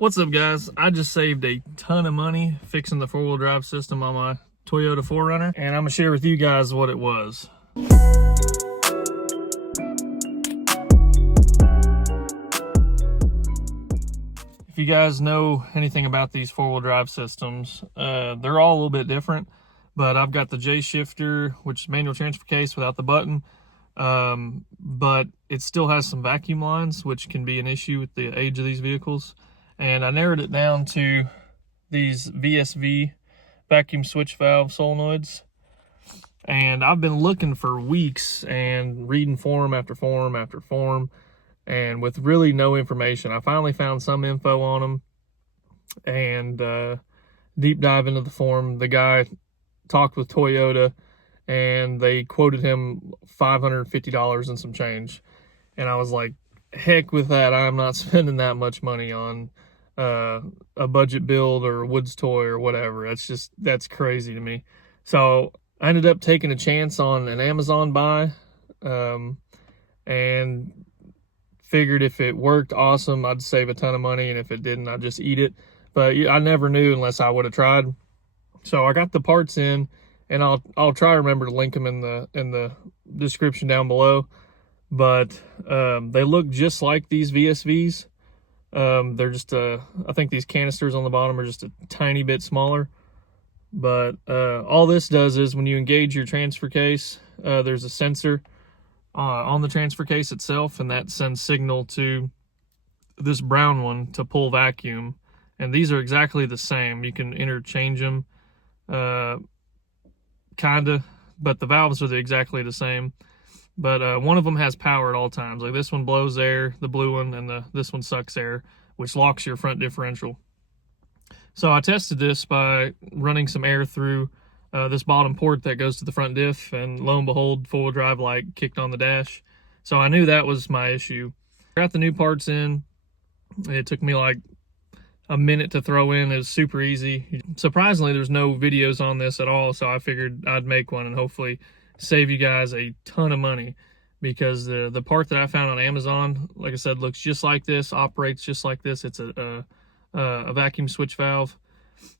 What's up, guys? I just saved a ton of money fixing the four-wheel drive system on my Toyota 4Runner, and I'm gonna share with you guys what it was. If you guys know anything about these four-wheel drive systems, they're all a little bit different, but I've got the J shifter, which is manual transfer case without the button, but it still has some vacuum lines, which can be an issue with the age of these vehicles. And I narrowed it down to these VSV vacuum switch valve solenoids. And I've been looking for weeks and reading forum after forum after forum, and with really no information. I finally found some info on them, and deep dive into the forum. The guy talked with Toyota, and they quoted him $550 and some change. And I was like, heck with that. I'm not spending that much money on a budget build or a Woods toy or whatever. That's crazy to me. So I ended up taking a chance on an Amazon buy, and figured if it worked, awesome, I'd save a ton of money, and if it didn't, I'd just eat it. But I never knew unless I would have tried. So I got the parts in, and I'll try to remember to link them in the description down below. But they look just like these VSVs. They're just I think these canisters on the bottom are just a tiny bit smaller. But all this does is when you engage your transfer case, there's a sensor on the transfer case itself, and that sends signal to this brown one to pull vacuum. And these are exactly the same. You can interchange them, kinda, but the valves are exactly the same. But one of them has power at all times. Like this one blows air, the blue one, and this one sucks air, which locks your front differential. So I tested this by running some air through this bottom port that goes to the front diff, and lo and behold, four-wheel drive light kicked on the dash. So I knew that was my issue. Got the new parts in. It took me like a minute to throw in. It was super easy. Surprisingly, there's no videos on this at all, so I figured I'd make one and hopefully save you guys a ton of money, because the part that I found on Amazon, like I said, looks just like this, operates just like this. It's a vacuum switch valve.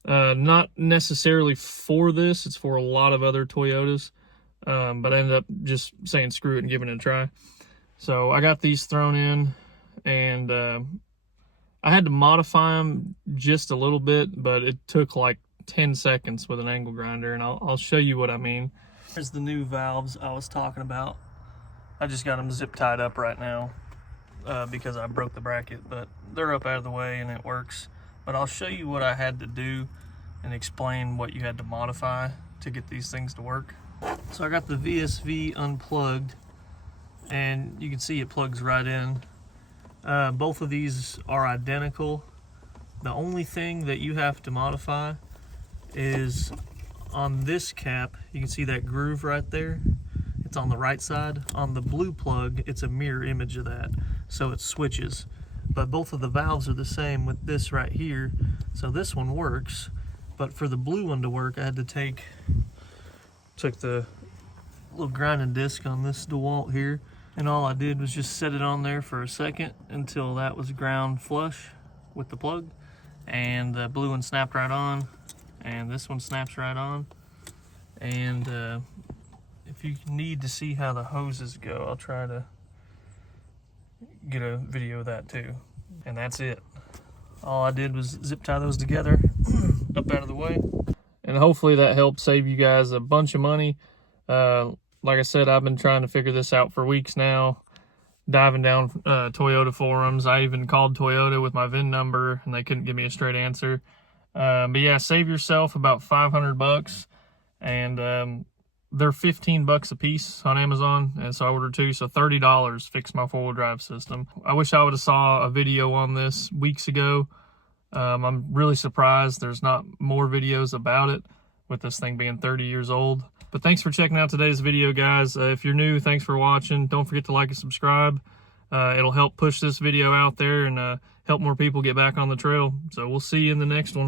Not necessarily for this, it's for a lot of other Toyotas, but I ended up just saying screw it and giving it a try. So I got these thrown in, and I had to modify them just a little bit, but it took like 10 seconds with an angle grinder, and I'll show you what I mean. Here's the new valves I was talking about. I just got them zip tied up right now because I broke the bracket, but they're up out of the way and it works. But I'll show you what I had to do and explain what you had to modify to get these things to work. So I got the VSV unplugged, and you can see it plugs right in. Both of these are identical. The only thing that you have to modify is on this cap. You can see that groove right there. It's on the right side. On the blue plug, it's a mirror image of that, so it switches. But both of the valves are the same with this right here, so this one works. But for the blue one to work, I had to took the little grinding disc on this DeWalt here, and all I did was just set it on there for a second until that was ground flush with the plug, and the blue one snapped right on, and this one snaps right on. And if you need to see how the hoses go, I'll try to get a video of that too. And that's it. All I did was zip tie those together up out of the way, and hopefully that helped save you guys a bunch of money. Like I said, I've been trying to figure this out for weeks now, diving down Toyota forums. I even called Toyota with my VIN number, and they couldn't give me a straight answer. But yeah, save yourself about 500 bucks, and they're 15 bucks a piece on Amazon, and so I ordered two, so $30 fixed my four-wheel drive system. I wish I would have saw a video on this weeks ago. I'm really surprised there's not more videos about it, with this thing being 30 years old. But thanks for checking out today's video, guys. If you're new, thanks for watching. Don't forget to like and subscribe. It'll help push this video out there and help more people get back on the trail. So we'll see you in the next one.